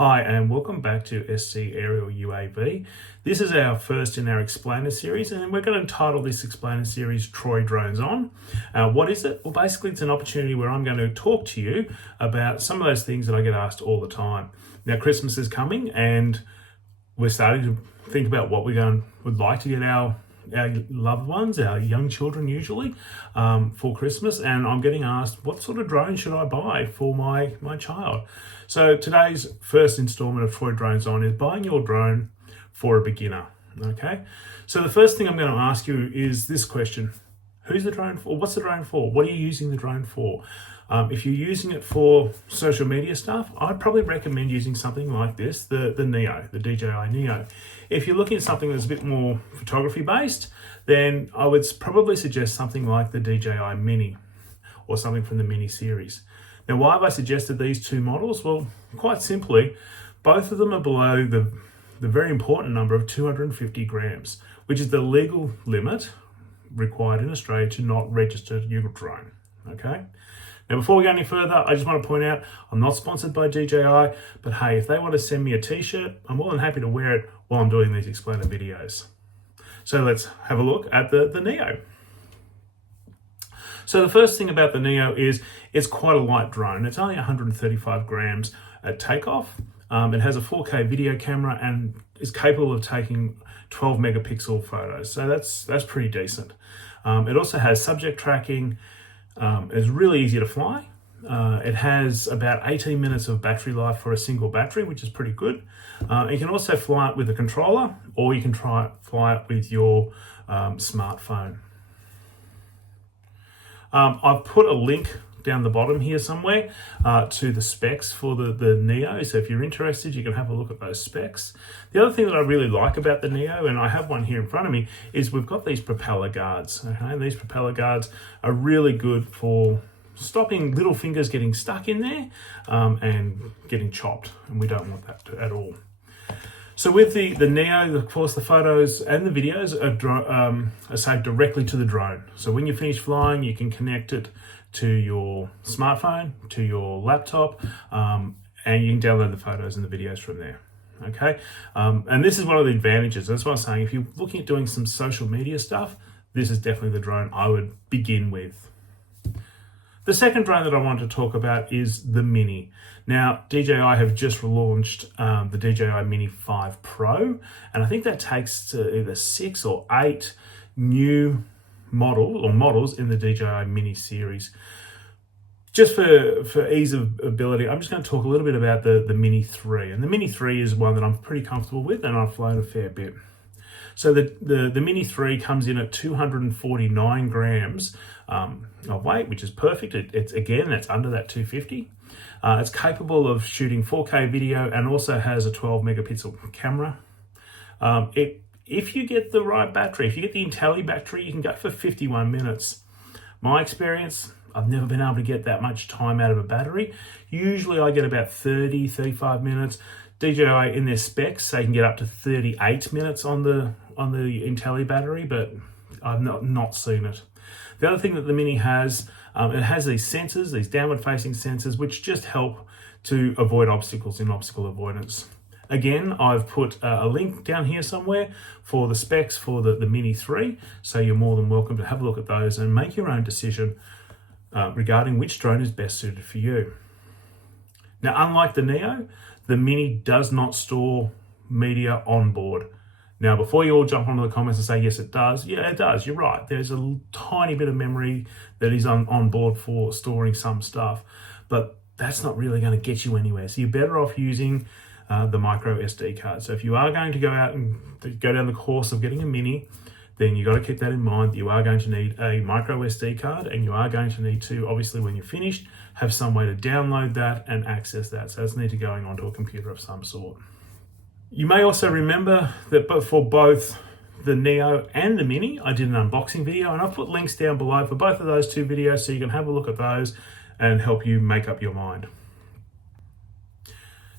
Hi and welcome back to SC Aerial UAV. This is our first in our explainer series, and we're going to title this explainer series Troy Drones On. What is it? Well, basically it's an opportunity where I'm going to talk to you about some of those things that I get asked all the time. Now Christmas is coming and we're starting to think about what would like to get our loved ones, our young children usually, for Christmas, and I'm getting asked what sort of drone should I buy for my child. So today's first installment of Troy Drones On is buying your drone for a beginner. Okay, so the first thing I'm going to ask you is this question: who's the drone for? What's the drone for? What are you using the drone for? If you're using it for social media stuff, I'd probably recommend using something like this, the Neo, the DJI Neo. If you're looking at something that's a bit more photography based, then I would probably suggest something like the DJI Mini or something from the Mini series. Now, why have I suggested these two models? Well, quite simply, both of them are below the very important number of 250 grams, which is the legal limit required in Australia to not register your drone. Okay. Now, before we go any further, I just want to point out I'm not sponsored by DJI, but hey, if they want to send me a t-shirt, I'm more than happy to wear it while I'm doing these explainer videos. So let's have a look at the Neo. So the first thing about the Neo is it's quite a light drone. It's only 135 grams at takeoff. It has a 4K video camera and is capable of taking 12 megapixel photos. So that's pretty decent. It also has subject tracking. It's really easy to fly. It has about 18 minutes of battery life for a single battery, which is pretty good. You can also fly it with a controller, or you can fly it with your smartphone. I've put a link down the bottom here somewhere to the specs for the Neo. So if you're interested, you can have a look at those specs. The other thing that I really like about the Neo, and I have one here in front of me, is we've got these propeller guards. Okay, these propeller guards are really good for stopping little fingers getting stuck in there and getting chopped, and we don't want that at all. So with the Neo, of course, the photos and the videos are saved directly to the drone. So when you finish flying, you can connect it to your smartphone, to your laptop, and you can download the photos and the videos from there. Okay, and this is one of the advantages. That's what I'm saying. If you're looking at doing some social media stuff, this is definitely the drone I would begin with. The second drone that I want to talk about is the Mini. Now, DJI have just relaunched the DJI Mini 5 Pro, and I think that takes to either 6 or 8 new models in the DJI Mini series. Just for ease of ability, I'm just going to talk a little bit about the Mini 3. And the Mini 3 is one that I'm pretty comfortable with, and I've flown a fair bit. So the Mini 3 comes in at 249 grams of weight, which is perfect. It's under that 250. It's capable of shooting 4K video and also has a 12 megapixel camera. If you get the right battery, if you get the Intelli battery, you can go for 51 minutes. My experience, I've never been able to get that much time out of a battery. Usually I get about 30, 35 minutes. DJI in their specs, they can get up to 38 minutes on the Intelli battery, but I've not seen it. The other thing that the Mini has, it has these sensors, these downward facing sensors, which just help to avoid obstacles in obstacle avoidance. Again, I've put a link down here somewhere for the specs for the Mini 3, so you're more than welcome to have a look at those and make your own decision regarding which drone is best suited for you. Now, unlike the Neo, the Mini does not store media on board. Now, before you all jump onto the comments and say, yes, it does. Yeah, it does. You're right. There's a tiny bit of memory that is on board for storing some stuff, but that's not really going to get you anywhere. So you're better off using the micro SD card. So if you are going to go out and go down the course of getting a Mini, then you got to keep that in mind. You are going to need a micro SD card, and you are going to need to, obviously, when you're finished, have some way to download that and access that. So it's need to going onto a computer of some sort. You may also remember that for both the Neo and the Mini, I did an unboxing video, and I've put links down below for both of those two videos so you can have a look at those and help you make up your mind.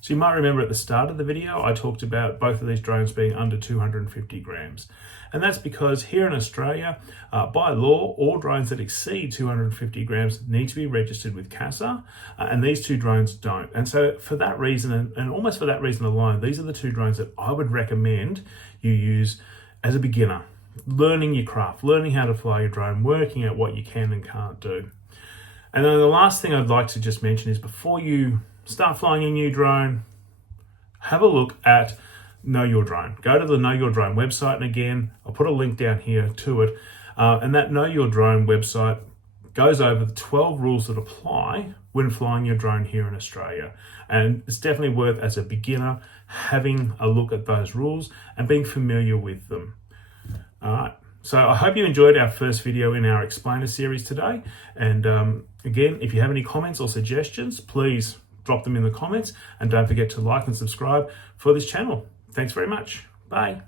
So you might remember at the start of the video, I talked about both of these drones being under 250 grams. And that's because here in Australia, by law, all drones that exceed 250 grams need to be registered with CASA, and these two drones don't. And so for that reason, and almost for that reason alone, these are the two drones that I would recommend you use as a beginner, learning your craft, learning how to fly your drone, working out what you can and can't do. And then the last thing I'd like to just mention is before you start flying a new drone, have a look at Know Your Drone. Go to the Know Your Drone website, and again, I'll put a link down here to it. And that Know Your Drone website goes over the 12 rules that apply when flying your drone here in Australia. And it's definitely worth, as a beginner, having a look at those rules and being familiar with them. All right. So I hope you enjoyed our first video in our Explainer series today. And again, if you have any comments or suggestions, please drop them in the comments, and don't forget to like and subscribe for this channel. Thanks very much. Bye.